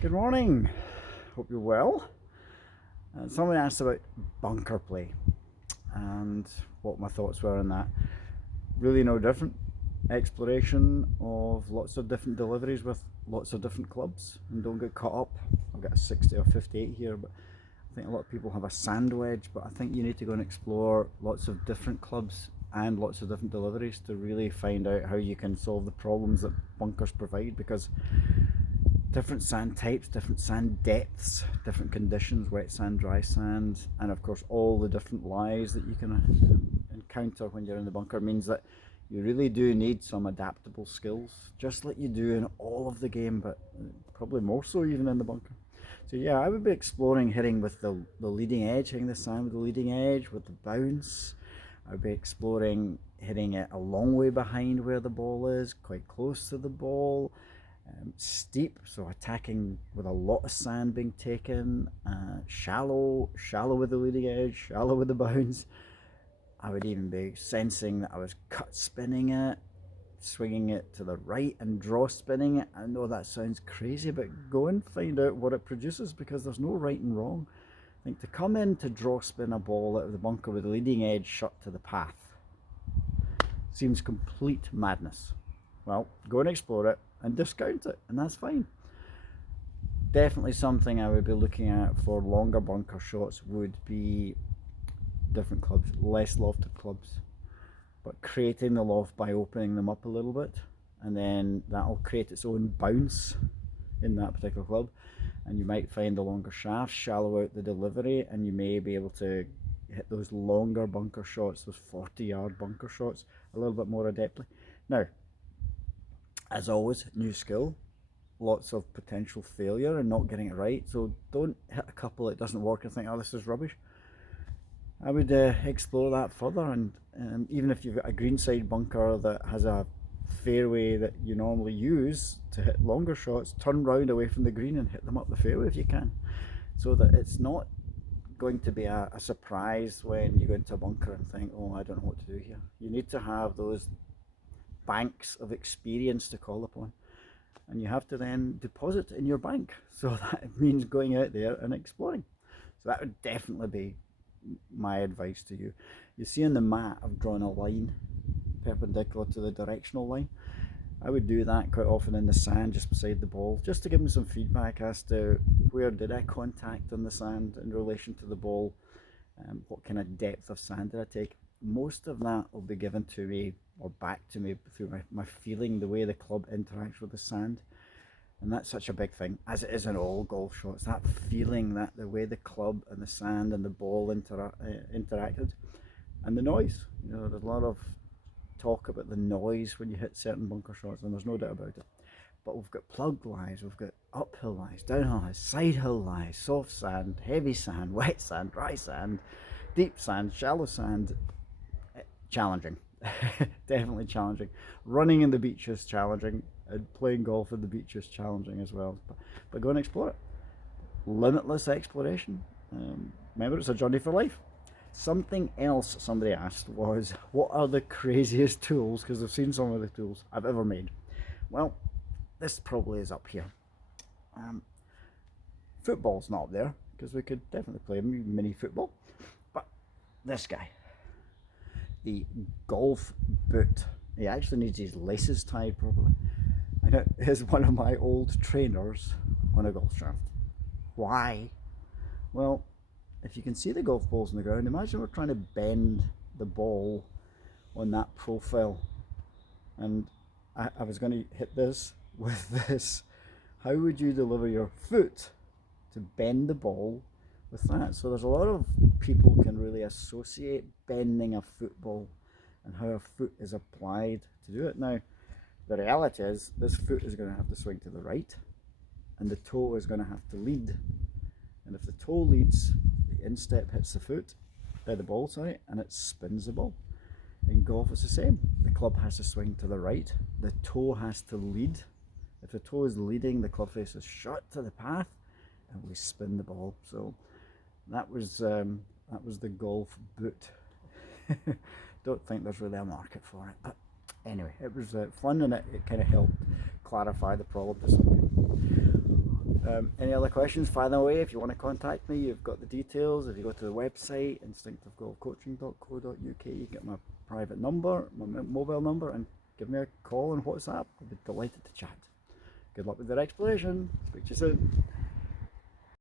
Good morning. Hope you're well. Someone asked about bunker play and what my thoughts were on that. Really no different. Exploration of lots of different deliveries with lots of different clubs, and don't get caught up. I've got a 60 or 58 here, but I think a lot of people have a sand wedge, but I think you need to go and explore lots of different clubs and lots of different deliveries to really find out how you can solve the problems that bunkers provide, because different sand types, different sand depths, different conditions, wet sand, dry sand, and of course all the different lies that you can encounter when you're in the bunker means that you really do need some adaptable skills, just like you do in all of the game, but probably more so even in the bunker. So yeah, I would be exploring hitting with the leading edge, hitting the sand with the leading edge, with the bounce. I would be exploring hitting it a long way behind where the ball is, quite close to the ball. Steep, so attacking with a lot of sand being taken, shallow with the leading edge, shallow with the bounce. I would even be sensing that I was cut spinning it, swinging it to the right and draw spinning it. I know that sounds crazy, but go and find out what it produces, because there's no right and wrong. I think to come in to draw spin a ball out of the bunker with the leading edge shut to the path seems complete madness. Well, go and explore it and discount it, and that's fine. Definitely something I would be looking at for longer bunker shots would be different clubs, less lofted clubs, but creating the loft by opening them up a little bit, and then that'll create its own bounce in that particular club, and you might find the longer shafts shallow out the delivery, and you may be able to hit those longer bunker shots, those 40-yard bunker shots, a little bit more adeptly. Now, as always, new skill, lots of potential failure and not getting it right, so don't hit a couple it doesn't work and think, oh, this is rubbish. I would explore that further, and even if you've got a greenside bunker that has a fairway that you normally use to hit longer shots, turn round away from the green and hit them up the fairway if you can, so that it's not going to be a surprise when you go into a bunker and think, oh, I don't know what to do here. You need to have those banks of experience to call upon, and you have to then deposit in your bank, so that means going out there and exploring. So that would definitely be my advice to you. You see on the mat I've drawn a line perpendicular to the directional line. I would do that quite often in the sand just beside the ball, just to give me some feedback as to where did I contact on the sand in relation to the ball, what kind of depth of sand did I take. Most of that will be given to me or back to me through my feeling, the way the club interacts with the sand. And that's such a big thing, as it is in all golf shots, that feeling, that the way the club and the sand and the ball interacted, and the noise. You know, there's a lot of talk about the noise when you hit certain bunker shots, and there's no doubt about it. But we've got plug lies, we've got uphill lies, downhill lies, side hill lies, soft sand, heavy sand, wet sand, dry sand, deep sand, shallow sand. Challenging. Definitely challenging. Running in the beach is challenging, and playing golf at the beach is challenging as well, but go and explore it. Limitless exploration. Remember, it's a journey for life. Something else somebody asked was, what are the craziest tools, because I've seen some of the tools I've ever made. Well, this probably is up here. Football's not up there, because we could definitely play mini football, but this guy, the GolfBoot. He actually needs his laces tied properly, and it is one of my old trainers on a golf shaft. Why? Well, if you can see the golf balls on the ground, imagine we're trying to bend the ball on that profile, and I was going to hit this with this. How would you deliver your foot to bend the ball with that? So there's a lot of people can really associate bending a football and how a foot is applied to do it. Now, the reality is this foot is going to have to swing to the right, and the toe is going to have to lead. And if the toe leads, the instep hits the foot, the ball, sorry, and it spins the ball. In golf, it's the same. The club has to swing to the right, the toe has to lead. If the toe is leading, the club face is shut to the path, and we spin the ball. So that was the GolfBoot. Don't think there's really a market for it, but anyway, it was fun, and it kind of helped clarify the problem to some people. Any other questions, fire them away. If you want to contact me, you've got the details. If you go to the website, instinctivegolfcoaching.co.uk, you get my private number, my mobile number, and give me a call on WhatsApp. I'd be delighted to chat. Good luck with your exploration. Speak to you soon.